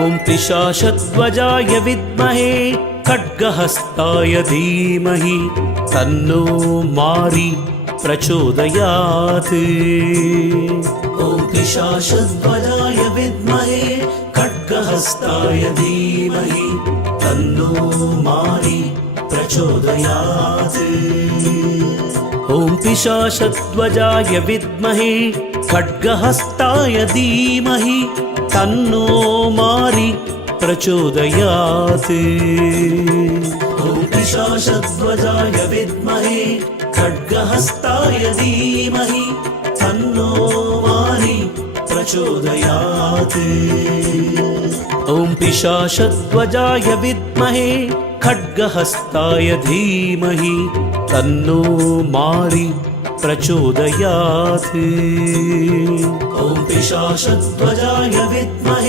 ॐ पिशाचध्वजाय विद्महे खड्गहस्ताय धीमहि तन्नो मारी प्रचोदयात्। ॐ पिशाचध्वजाय विद्महे खड्गहस्ताय धीमहि तन्नो मारी प्रचोदयात्। ॐ पिशाचध्वजाय विद्महे खड्गहस्ताय धीमहि तन्नो मारी प्रचोदयात्। ॐ पिशाचध्वजाय विद्महे खड्गहस्ताय धीमहि तन्नो मारी प्रचोदयात्। ॐ पिशाचध्वजाय विद्महे खड्गहस्ताय धीमहि तन्नो मारी प्रचोदयात्। ॐ पिशाचध्वजाय विद्महे